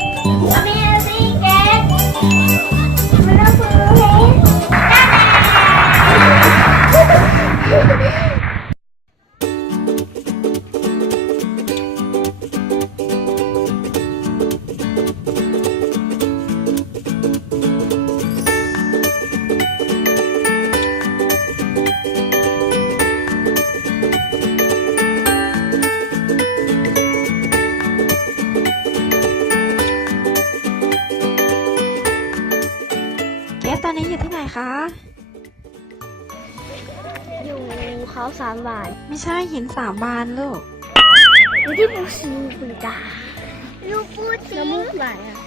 Amazing Cat อนนี้อยู่ที่ไหนคะ อยู่เขาสามบาทไม่ใช่หินสามบานลูกอยู่ที่ปูซิงคุณตาลูกปูซิง น้ำมูกไหลอะ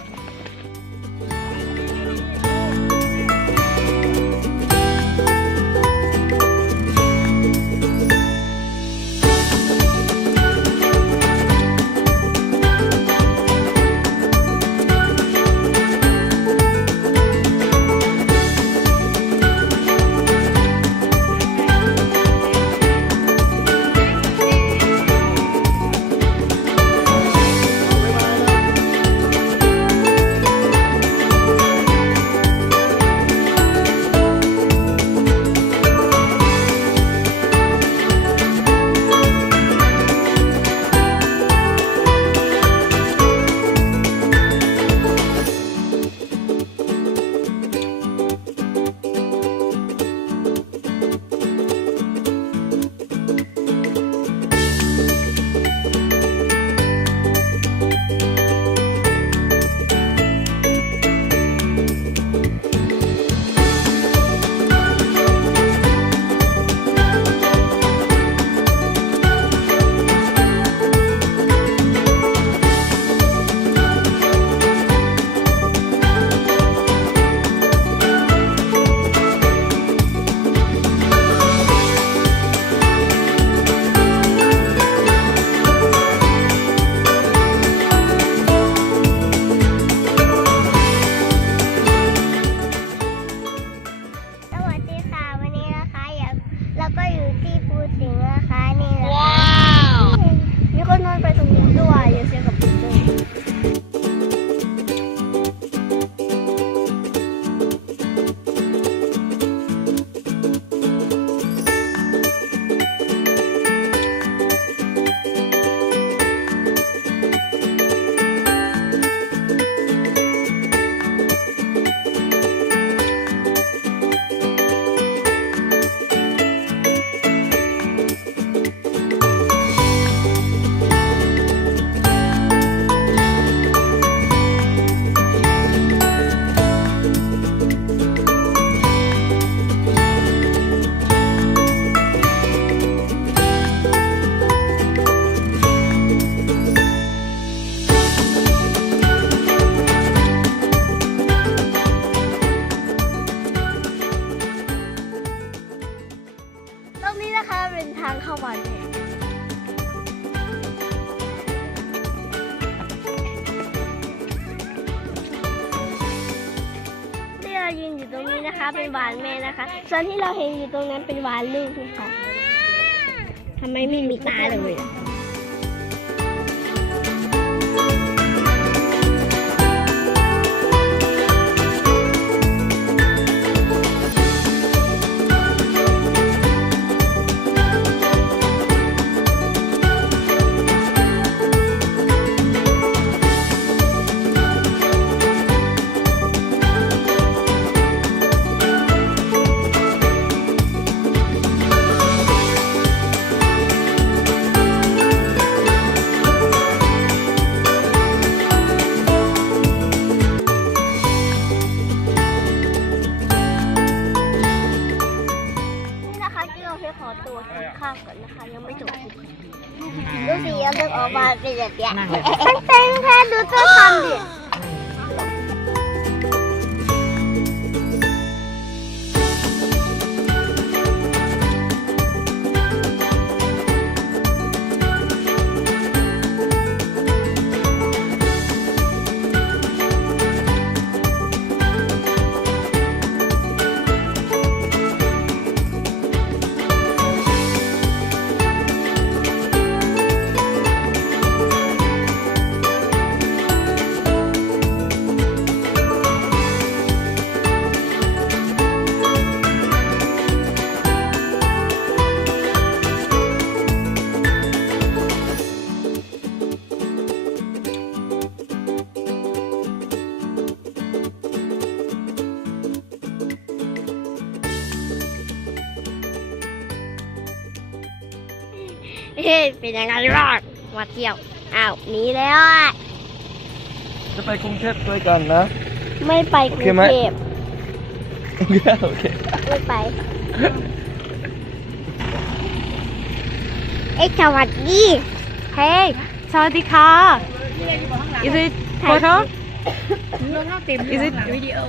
เป็นหวานแม่นะคะ ส่วนที่เราเห็นอยู่ตรงนั้นเป็นหวานลูกนะคะทำไมไม่มีตาเลยาวก่อนนะคะ ยังไม่จบคลิปดูสิยังนึกออกมาเป็นแบบเนี้ยเต้นๆแค่ดูตัวทำดิ เฮ้ยเป็นยังไงบ้างมาเที่ยวอ้าวหนีแล้วอะจะไปกรุงเทพด้วยกันนะ ไม่ไปกรุโองเคไหมเทพโอเคไม่ไปเอ็กซ์สวัสดี Hey สวัสดีค่ะ Is it photo Is it video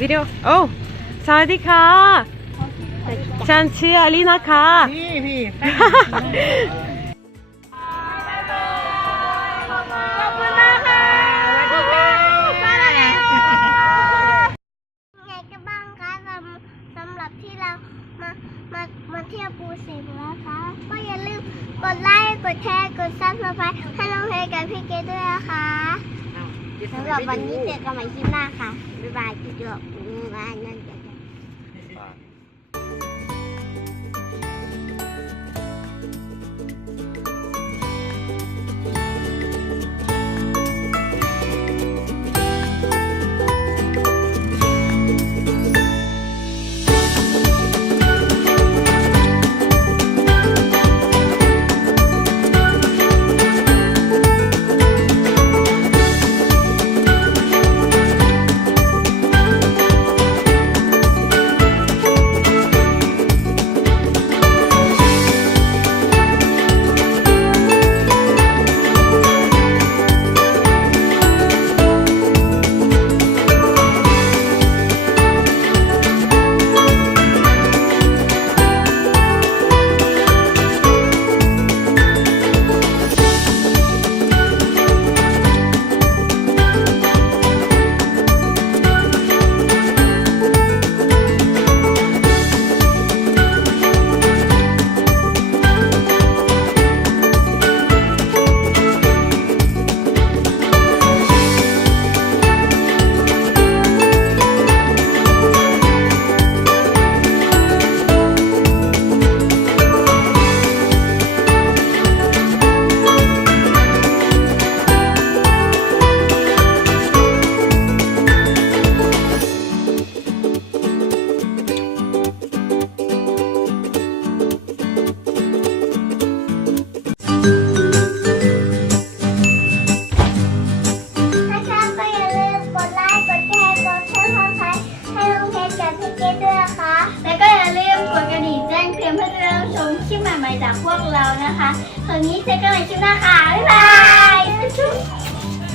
video Oh สวัสดีค่ะฉันชื่ออลินาค่ะพี่พี่ ขอบคุณมากค่ะสวัสดีค่ะไงกันบ้างคะสำสำหรับที่เรามา มา มาเที่ยวปูสิงห์นะคะ ก็อย่าลืมกดไลค์ กดแชร์ กดซับสไครต์ให้น้องเพลงกับพี่เกดด้วยนะคะ สำหรับวันนี้เจอกันใหม่คลิปหน้าค่ะ บ๊ายบายจุ๊บบ๊ายบายนั่น จากพวกเรานะคะส่วนนี้เจอกันใหม่คลิปหน้าค่ะบ๊ายบาย